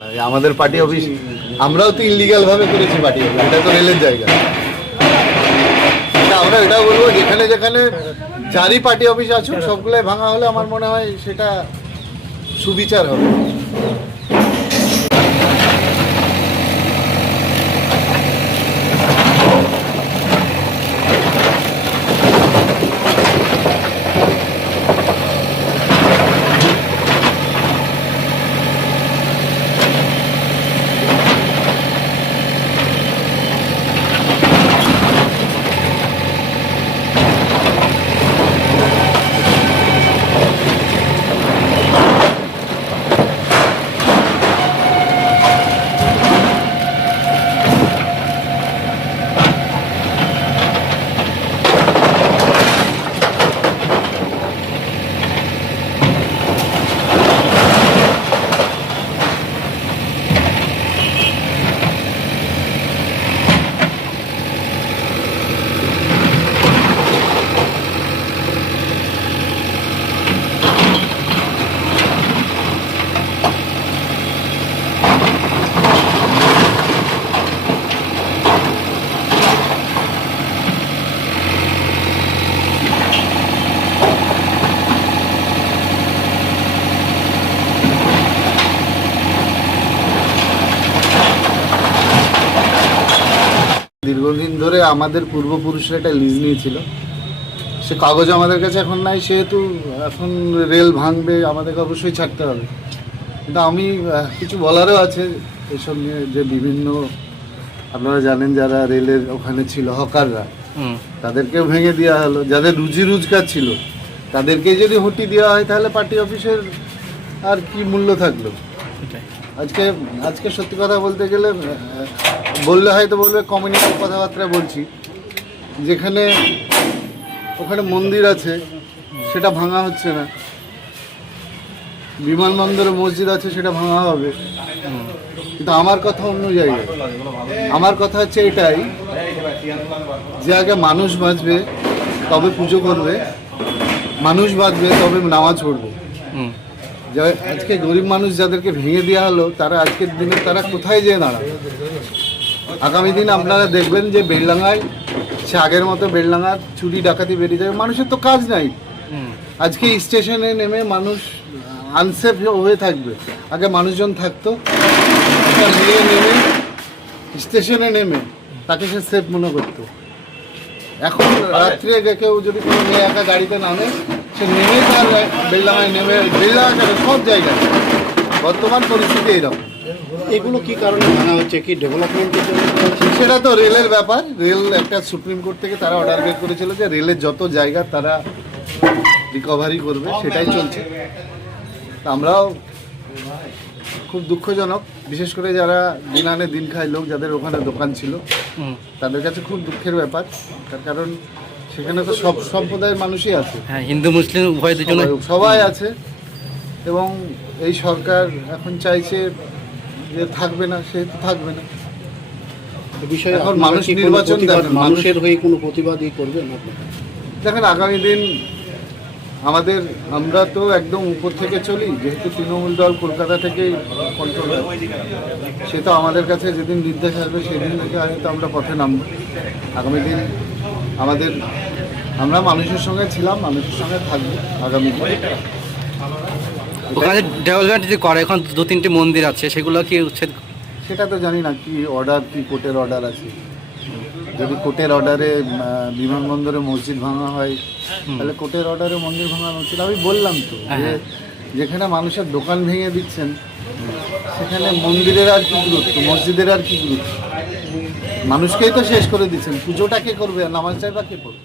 আমাদের party office আমরাও তো ইলিগাল ভাবে করেছি পার্টি অফিস, এটা তো রেলের জায়গা। আমরা এটা বলবো যেখানে যেখানে যারই পার্টি অফিস আসুক সবগুলোই ভাঙা হলে আমার মনে হয় সেটা সুবিচার হবে। দীর্ঘদিন ধরে আমাদের পূর্বপুরুষরা একটা লিজ নিয়েছিল, সে কাগজ আমাদের কাছে এখন নাই, সেহেতু এখন রেল ভাঙবে, আমাদেরকে অবশ্যই ছাড়তে হবে। কিন্তু আমি কিছু বলারও আছে এসব নিয়ে, যে বিভিন্ন আপনারা জানেন যারা রেলের ওখানে ছিল হকাররা, তাদেরকেও ভেঙে দেওয়া হলো। যাদের রুজি রোজগার ছিল তাদেরকে যদি হটি দেওয়া হয় তাহলে পার্টি অফিসের আর কি মূল্য থাকলো। আজকে সত্যি কথা বলতে গেলে বললে হয়তো বলবে কমিউনিটির কথাবার্তা বলছি, যেখানে ওখানে মন্দির আছে সেটা ভাঙা হচ্ছে না, বিমানবন্দরে মসজিদ আছে সেটা ভাঙা হবে। কিন্তু আমার কথা অন্য জায়গায়। আমার কথা হচ্ছে এটাই যে আগে মানুষ বাঁচবে তবে পুজো করবে, মানুষ বাঁচবে তবে নামাজ পড়বে। আজকে গরিব মানুষ যাদেরকে ভেঙে দেওয়া হলো তারা আজকের দিনে তারা কোথায় যেয়ে দাঁড়াবে? আগামী দিন আপনারা দেখবেন যে বেলডাঙ্গায় সে আগের মতো বেলডাঙ্গার চুরি ডাকাতি বেরিয়ে যাবে। মানুষের তো কাজ নাই। আজকে স্টেশনে নেমে মানুষ আনসেফ হয়ে থাকবে। আগে মানুষজন থাকতো, মেয়ে নেমে স্টেশনে নেমে তাকে সে সেফ মনে করতো। এখন রাত্রে কেউ যদি কোনো মেয়ে একা গাড়িতে নামে, সে নেমে তার বেলডাঙ্গায় নেমে, বেলডাঙ্গা সব জায়গায় বর্তমান পরিস্থিতি এইরকম। এগুলো কি কারণে ভাঙা হচ্ছে? কি ডেভেলপমেন্টের জন্য? সেটা তো রেলের ব্যাপার। রেল একটা সুপ্রিম কোর্ট থেকে তারা অর্ডার বের করেছিল যে রেলের যত জায়গা তারা রিকভারি করবে, সেটাই চলছে। আমরাও খুব দুঃখজনক, বিশেষ করে যারা দিন আনে দিন খায় লোক, যাদের ওখানে দোকান ছিল, তাদের কাছে খুব দুঃখের ব্যাপার। তার কারণ সেখানে তো সব সম্প্রদায়ের মানুষই আছে, হিন্দু মুসলিম উভয় দুজনে সবাই আছে। এবং এই সরকার এখন চাইছে যে থাকবে না, সেহেতু থাকবে না। বিষয়ে এখন মানুষ নির্বাচন মানুষের হয়ে কোনো প্রতিবাদই করবে না? দেখেন আগামী দিন আমরা তো একদম উপর থেকে চলি, যেহেতু তৃণমূল দল কলকাতা থেকেই কন্ট্রোল হয়, সে তো আমাদের কাছে যেদিন নির্দেশ আসবে সেদিন থেকে হয়তো আমরা পথে নামবো। আগামী দিন আমরা মানুষের সঙ্গে ছিলাম, মানুষের সঙ্গে থাকবো আগামী দিন। ওখানে ডেভেলপমেন্ট যদি করে, এখন 2-3টি মন্দির আছে, সেগুলো কি উচ্ছেদ? সেটা তো জানি না কি অর্ডার, কি কোর্টের অর্ডার আছে। যদি কোর্টের অর্ডারে বিমানবন্দরে মসজিদ ভাঙা হয় তাহলে কোর্টের অর্ডারে মন্দির ভাঙানো উচিত। আমি বললাম তো যে যেখানে মানুষের দোকান ভেঙে দিচ্ছেন সেখানে মন্দিরের আর কি গুরুত্ব, মসজিদের আর কি গুরুত্ব? মানুষকেই তো শেষ করে দিচ্ছেন। পুজোটা কে করবে, নামাজ চাইবা কে করবে?